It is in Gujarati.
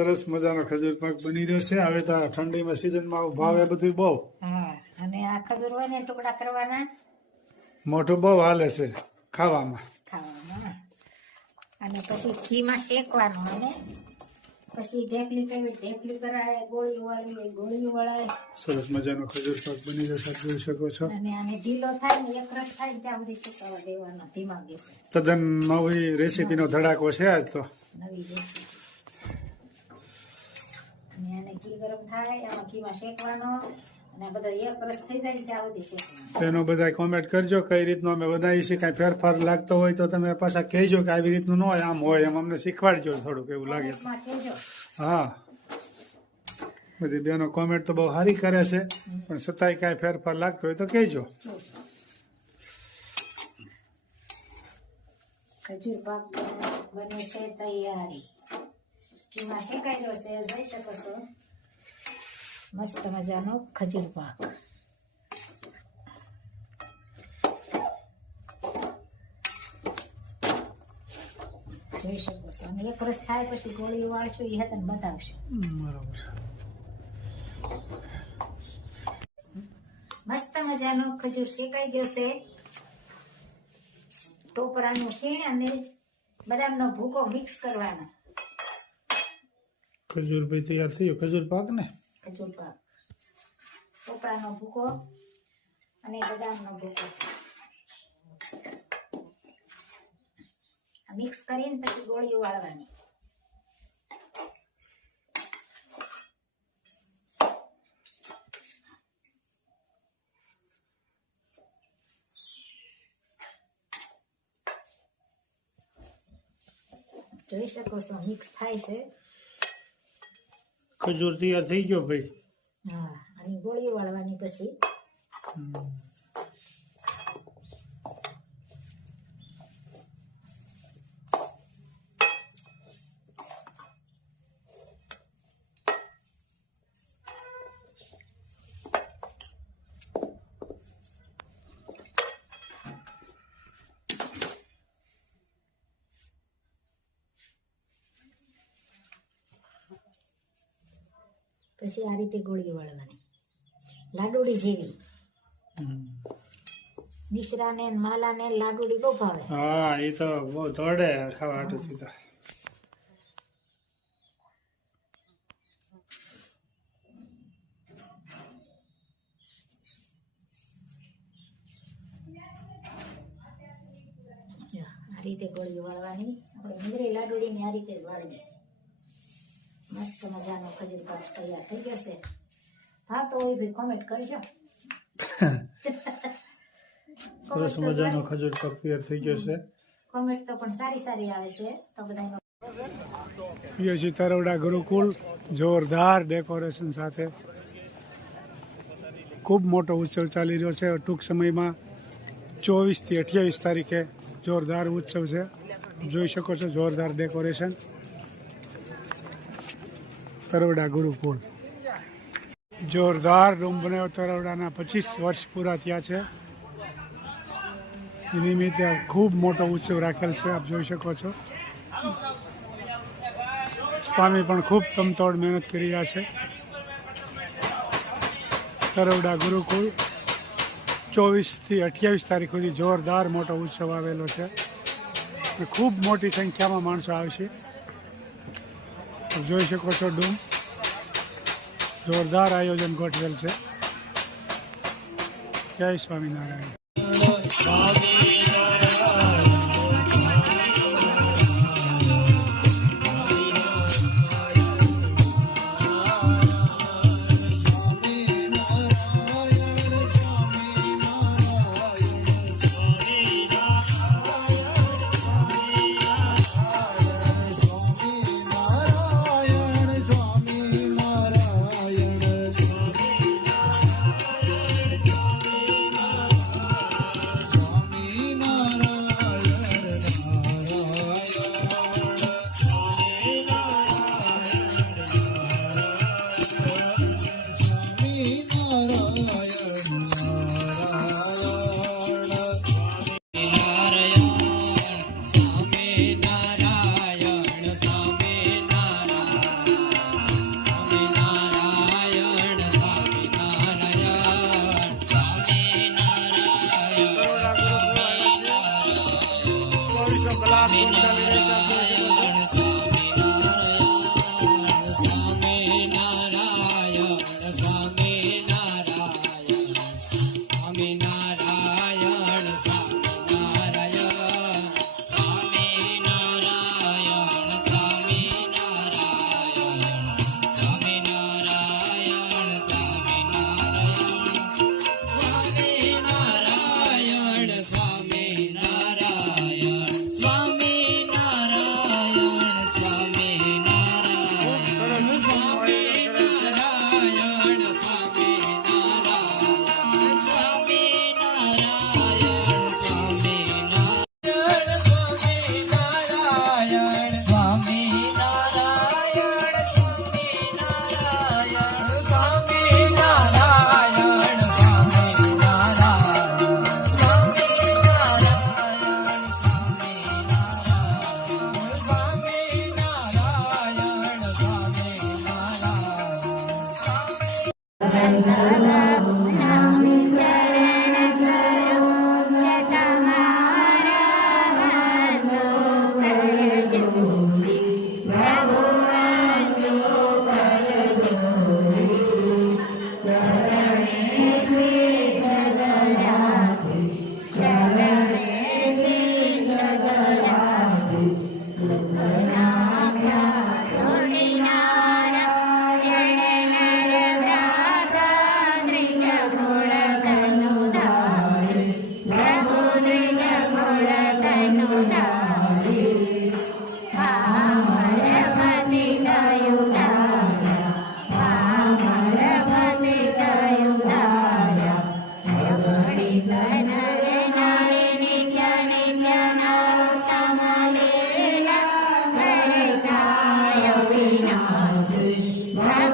સરસ મજાનો ખજૂર પાક બની રહ્યો છે. હવે તો ઠંડીમાં સિઝનમાં ભાવે બધું બહુ. અને આ ખજૂર હોય ને ટુકડા કરવાના. મોઢું બહુ હાલે છે ખાવામાં. ખાવામાં. અને પછી ઘીમાં શેકવાનું અને પછી ઢેફલી કરવી ઢેફલી કરાય ગોળી હોય ગોળી વળાય. સરસ મજાનો ખજૂર પાક બની આપ જોઈ શકો છો. અને આને ઢીલો થાય ને એક રસ થાય ત્યાં સુધી શેકાવા દેવાનો ધીમા ગેસે. તદ્દન નવી રેસીપીનો ધડાકો છે આજ તો. નવી રેસીપી અને આને ઘી ગરમ થાય એમાં ઘીમાં શેકવાનો અને બધો એક રસ થઈ જાય ત્યાં સુધી શેકવાનો. તેનો બધા કોમેન્ટ કરજો કઈ રીતનું અમે બનાવી છીએ કાંઈ ફેરફાર લાગતો હોય તો તમે પાછા કહેજો કે આવી રીતનું ન હોય આમ હોય એમ અમને શીખવાડજો થોડુંક એવું લાગે. હા. બધી બેનો કોમેન્ટ તો બહુ સારી કરે છે પણ છતાંય કાંઈ ફેરફાર લાગતો હોય તો કહેજો. ખજૂર પાક બને છે તૈયારી. ઘીમાં શેકાયેલો છે જોઈ શકો છો. મસ્ત મજાનો ખજૂર પાક જોઈ શકો છો. અને એક રસ થાય પછી ગોળી વાળશું એ તને બતાવશે. બરાબર. મસ્ત મજાનો ખજૂર શેકાઈ ગયો છે. ટોપરાનું શીણ અને બદામનો ભૂકો મિક્સ કરવાનો. ખજૂર ભાઈ તૈયાર થઈ ગયો. ખજૂર પાક ને પાક ટોપરાનો ભૂકો અને બદામનો ભૂકો. મિક્સ કરીને પછી ગોળીઓ વાળવાની. જોઈ શકો છો મિક્સ થાય છે. ખજૂર તૈયાર થઈ ગયો ભાઈ. હા અને ગોળીઓ વાળવાની પછી. પછી આ રીતે ગોળીઓ વાળવાની. લાડુડી જેવી. મિશ્રા ને માલાને લાડુડી બહુ ભાવે. હા એ તો બહુ દોડે ખાવા તો. આ રીતે ગોળીઓ વાળવાની. આપણે મિંદરી લાડુડીને આ રીતે જ વાળીએ. મસ્ત મજાનો ખજૂર પાક તૈયાર થઈ ગયો છે. હા તો એ ભાઈ કોમેન્ટ કરજો. સરસ મજાનો ખજૂર પાક તૈયાર થઈ ગયો છે. કોમેન્ટ તો પણ સારી સારી આવે છે તો બધાનો પીએસસી તરવડા ગુરુકુળ જોરદાર ડેકોરેશન સાથે ખૂબ મોટો ઉત્સવ ચાલી રહ્યો છે. ટૂંક સમયમાં ચોવીસથી અઠ્યાવીસ તારીખે જોરદાર ઉત્સવ છે. જોઈ શકો છો જોરદાર ડેકોરેશન તરવડા ગુરુકુળ. જોરદાર રૂમ બનાવ્યો તરવડાના પચીસ વર્ષ પૂરા થયા છે. એ નિમિત્તે ખૂબ મોટો ઉત્સવ રાખેલ છે, આપ જોઈ શકો છો. સ્વામી પણ ખૂબ તમતોડ મહેનત કરી રહ્યા છે. તરવડા ગુરુકુળ ચોવીસથી અઠ્યાવીસ તારીખ સુધી જોરદાર મોટો ઉત્સવ આવેલો છે. ખૂબ મોટી સંખ્યામાં માણસો આવશે જોઈ શકો છો ડૂમ. જોરદાર આયોજન ગોઠવેલ છે. જય સ્વામિનારાયણ. Wow.